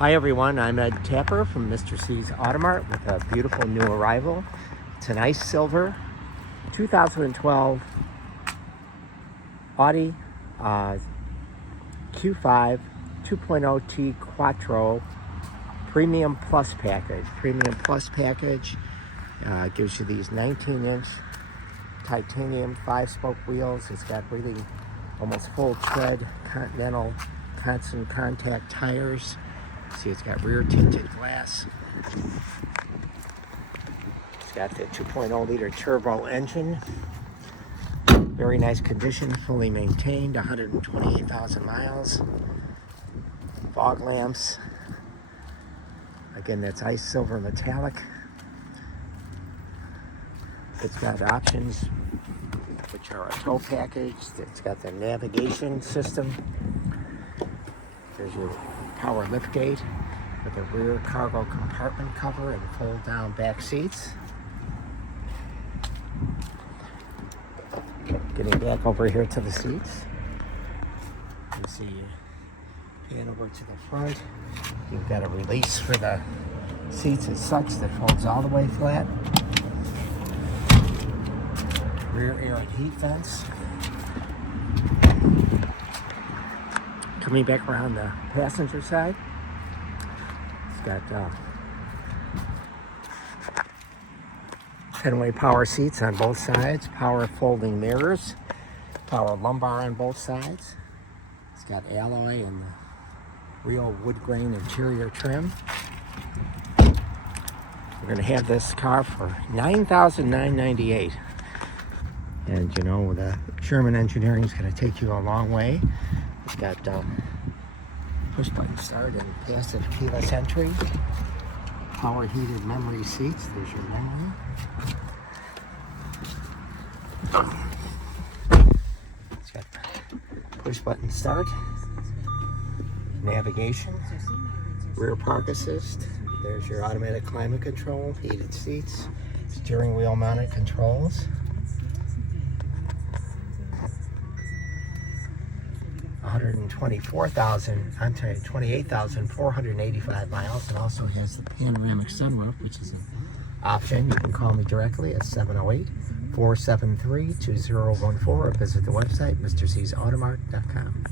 Hi everyone, I'm Ed Tapper from Mr. C's Automart with a beautiful new arrival. It's a nice silver 2012 Audi Q5 2.0T Quattro Premium Plus package. Premium Plus package gives you these 19-inch titanium 5-spoke wheels. It's got really almost full tread Continental constant contact tires. See, it's got rear tinted glass. It's got the 2.0 liter turbo engine. Very nice condition, fully maintained, 128,000 miles. Fog lamps. Again, that's ice silver metallic. It's got options, which are a tow package. It's got the navigation system. There's your power liftgate with a rear cargo compartment cover and fold down back seats. Getting back over here to the seats. You see, pan over to the front. You've got a release for the seats as such that folds all the way flat. Rear air and heat vents. Coming back around the passenger side, it's got 10-way power seats on both sides, power folding mirrors, power lumbar on both sides. It's got alloy and the real Woodgrain interior trim. We're going to have this car for $9,998. And you know, the German engineering is going to take you a long way. It's got push button start and passive keyless entry. Power heated memory seats. There's your memory. It's got push button start. Navigation. Rear park assist. There's your automatic climate control. Heated seats. Steering wheel mounted controls. 28,485 miles. It also has the panoramic sunroof, which is an option. You can call me directly at 708-473-2014 or visit the website, mrcsautomart.com.